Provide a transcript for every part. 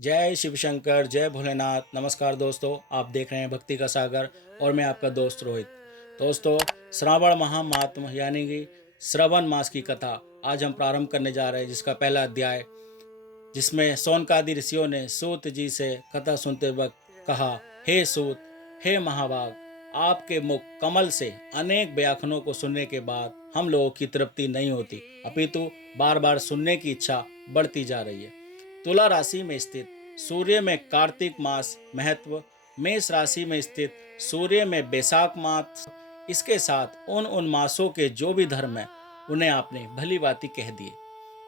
जय शिव शंकर, जय भोलेनाथ। नमस्कार दोस्तों, आप देख रहे हैं भक्ति का सागर और मैं आपका दोस्त रोहित। दोस्तों, श्रावण महामात्म यानी कि श्रवण मास की कथा आज हम प्रारंभ करने जा रहे हैं, जिसका पहला अध्याय, जिसमें शौनकादि ऋषियों ने सूत जी से कथा सुनते वक्त कहा, हे सूत, हे महाभाग, आपके मुख कमल से अनेक व्याख्यानों को सुनने के बाद हम लोगों की तृप्ति नहीं होती, अपितु बार बार सुनने की इच्छा बढ़ती जा रही है। तुला राशि में स्थित सूर्य में कार्तिक मास महत्व, मेष राशि में स्थित सूर्य में बैसाख मास, इसके साथ उन मासों के जो भी धर्म है उन्हें आपने भली भांति कह दिए।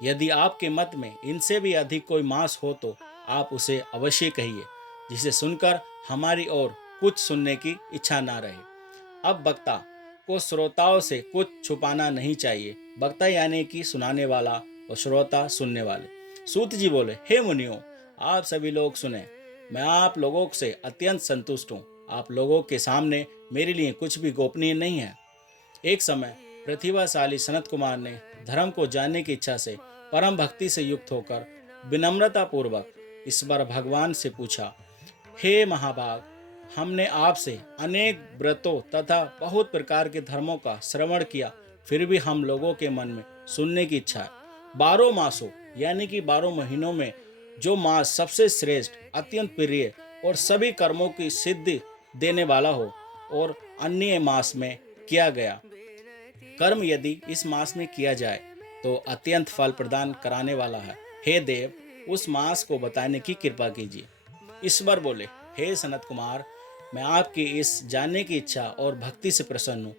यदि आपके मत में इनसे भी अधिक कोई मास हो तो आप उसे अवश्य कहिए, जिसे सुनकर हमारी ओर कुछ सुनने की इच्छा ना रहे। अब वक्ता को श्रोताओं से कुछ छुपाना नहीं चाहिए। वक्ता यानी कि सुनाने वाला और श्रोता सुनने वाले। सूत जी बोले, हे मुनियों, आप सभी लोग सुने, मैं आप लोगों से अत्यंत संतुष्ट हूँ। आप लोगों के सामने मेरे लिए कुछ भी गोपनीय नहीं है। एक समय प्रतिभाशाली सनत कुमार ने धर्म को जानने की इच्छा से परम भक्ति से युक्त होकर विनम्रता पूर्वक इस बार भगवान से पूछा, हे महाभाग, हमने आपसे अनेक व्रतों तथा बहुत प्रकार के धर्मों का श्रवण किया, फिर भी हम लोगों के मन में सुनने की इच्छा है। 12 मासों यानी कि 12 महीनों में जो मास सबसे श्रेष्ठ, अत्यंत प्रिय और सभी कर्मों की सिद्धि देने वाला हो, और अन्य मास में किया गया कर्म यदि इस मास में किया जाए तो अत्यंत फल प्रदान कराने वाला है। हे देव, उस मास को बताने की कृपा कीजिए। ईश्वर बोले, हे सनत कुमार, मैं आपकी इस जानने की इच्छा और भक्ति से प्रसन्न हूँ।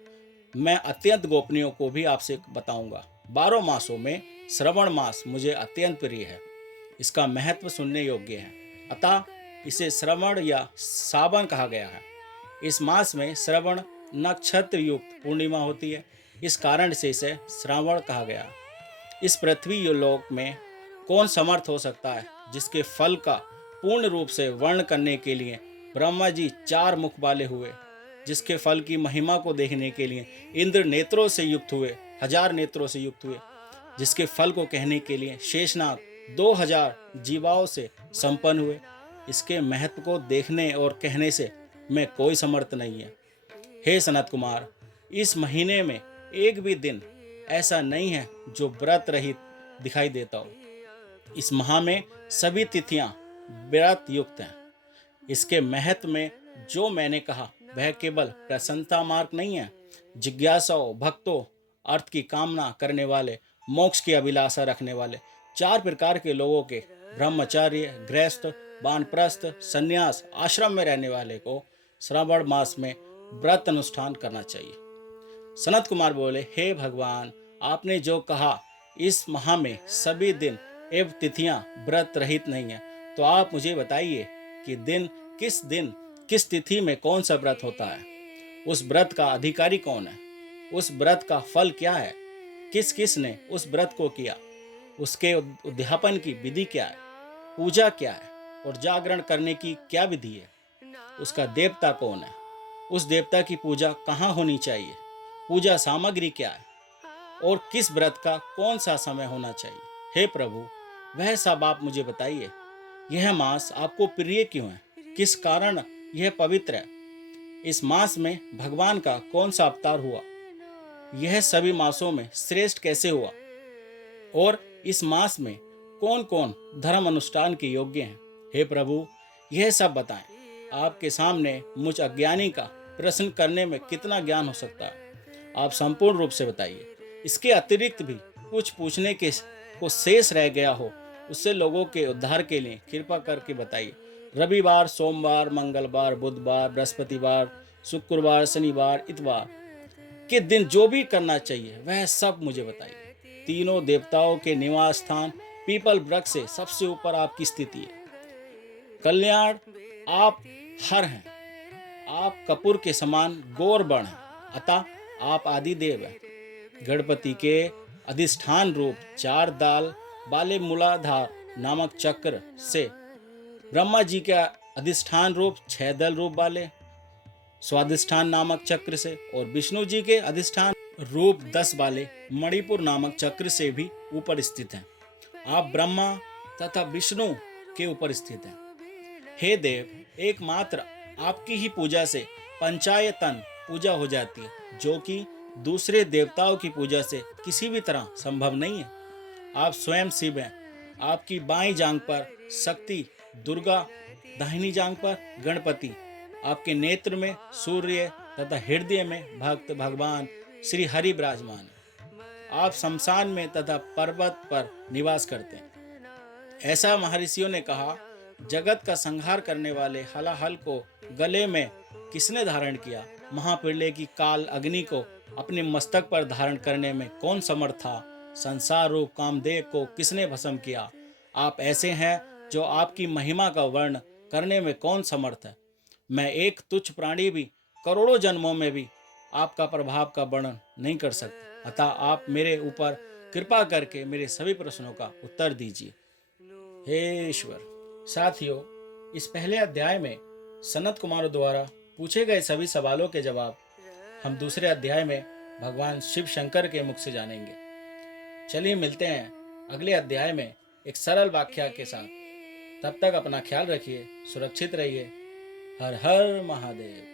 मैं अत्यंत गोपनीयों को भी आपसे बताऊंगा। 12 मासों में श्रवण मास मुझे अत्यंत प्रिय है। इसका महत्व सुनने योग्य है, अतः इसे श्रवण या सावन कहा गया है। इस मास में श्रवण नक्षत्र युक्त पूर्णिमा होती है, इस कारण से इसे श्रावण कहा गया। इस पृथ्वी लोक में कौन समर्थ हो सकता है, जिसके फल का पूर्ण रूप से वर्ण करने के लिए ब्रह्मा जी 4 मुख वाले हुए, जिसके फल की महिमा को देखने के लिए इंद्र नेत्रों से युक्त हुए, 1000 नेत्रों से युक्त हुए, जिसके फल को कहने के लिए शेषनाग 2000 जीवाओं से संपन्न हुए। इसके महत्व को देखने और कहने से मैं कोई समर्थ नहीं है। हे सनत कुमार, इस महीने में एक भी दिन ऐसा नहीं है जो व्रत रहित दिखाई देता हो। इस माह में सभी तिथियां व्रत युक्त हैं। इसके महत्व में जो मैंने कहा वह केवल प्रसन्नता मार्ग नहीं है। जिज्ञासाओं, भक्तों, अर्थ की कामना करने वाले, मोक्ष की अभिलाषा रखने वाले 4 प्रकार के लोगों के, ब्रह्मचार्य, गृहस्थ, वानप्रस्थ, संन्यास आश्रम में रहने वाले को श्रावण मास में व्रत अनुष्ठान करना चाहिए। सनत कुमार बोले, हे भगवान, आपने जो कहा इस माह में सभी दिन एवं तिथियां व्रत रहित नहीं है, तो आप मुझे बताइए कि दिन किस तिथि में कौन सा व्रत होता है, उस व्रत का अधिकारी कौन है, उस व्रत का फल क्या है, किस किस ने उस व्रत को किया, उसके उद्यापन की विधि क्या है, पूजा क्या है और जागरण करने की क्या विधि है, उसका देवता कौन है, उस देवता की पूजा कहाँ होनी चाहिए, पूजा सामग्री क्या है और किस व्रत का कौन सा समय होना चाहिए। हे प्रभु, वह सब आप मुझे बताइए। यह मास आपको प्रिय क्यों है, किस कारण यह पवित्र है, इस मास में भगवान का कौन सा अवतार हुआ, यह सभी मासों में श्रेष्ठ कैसे हुआ, और इस मास में कौन कौन धर्म अनुष्ठान के योग्य हैं। हे प्रभु, यह सब बताएं। आपके सामने मुझ अज्ञानी का प्रश्न करने में कितना ज्ञान हो सकता है, आप संपूर्ण रूप से बताइए। इसके अतिरिक्त भी कुछ पूछने के को शेष रह गया हो, उससे लोगों के उद्धार के लिए कृपा करके बताइए। रविवार, सोमवार, मंगलवार, बुधवार, बृहस्पतिवार, शुक्रवार, शनिवार, इतवार के दिन जो भी करना चाहिए वह सब मुझे बताइए। तीनों देवताओं के निवास स्थान पीपल वृक्ष से सबसे ऊपर आपकी स्थिति है। कल्याण आप हर हैं, आप कपूर के समान गौर बण हैं, अतः आप आदिदेव हैं। गणपति के अधिष्ठान रूप 4 दाल वाले मूलाधार नामक चक्र से, ब्रह्मा जी का अधिष्ठान रूप 6 दल रूप वाले स्वाधिष्ठान नामक चक्र से, और विष्णु जी के अधिष्ठान रूप 10 वाले मणिपुर नामक चक्र से भी ऊपर स्थित हैं। आप ब्रह्मा तथा विष्णु के ऊपर स्थित है। हे देव, एकमात्र आपकी ही पूजा से पंचायतन पूजा हो जाती है, जो कि दूसरे देवताओं की पूजा से किसी भी तरह संभव नहीं है। आप स्वयं शिव हैं। आपकी बाईं जांग पर शक्ति दुर्गा, दाहिनी जांग पर गणपति, आपके नेत्र में सूर्य तथा हृदय में भक्त भगवान श्री हरि विराजमान है। आप शमशान में तथा पर्वत पर निवास करते हैं। ऐसा महर्षियों ने कहा, जगत का संहार करने वाले हलाहल को गले में किसने धारण किया? महाप्रलय की काल अग्नि को अपने मस्तक पर धारण करने में कौन समर्थ था? संसार रूप कामदेव को किसने भस्म किया? आप ऐसे हैं जो आपकी महिमा का वर्ण करने में कौन समर्थ है? मैं एक तुच्छ प्राणी भी करोड़ों जन्मों में भी आपका प्रभाव का वर्णन नहीं कर सकता। अतः आप मेरे ऊपर कृपा करके मेरे सभी प्रश्नों का उत्तर दीजिए, हे ईश्वर। साथियों, इस पहले अध्याय में सनत कुमार द्वारा पूछे गए सभी सवालों के जवाब हम दूसरे अध्याय में भगवान शिव शंकर के मुख से जानेंगे। चलिए मिलते हैं अगले अध्याय में एक सरल व्याख्या के साथ। तब तक अपना ख्याल रखिए, सुरक्षित रहिए। हर हर महादेव।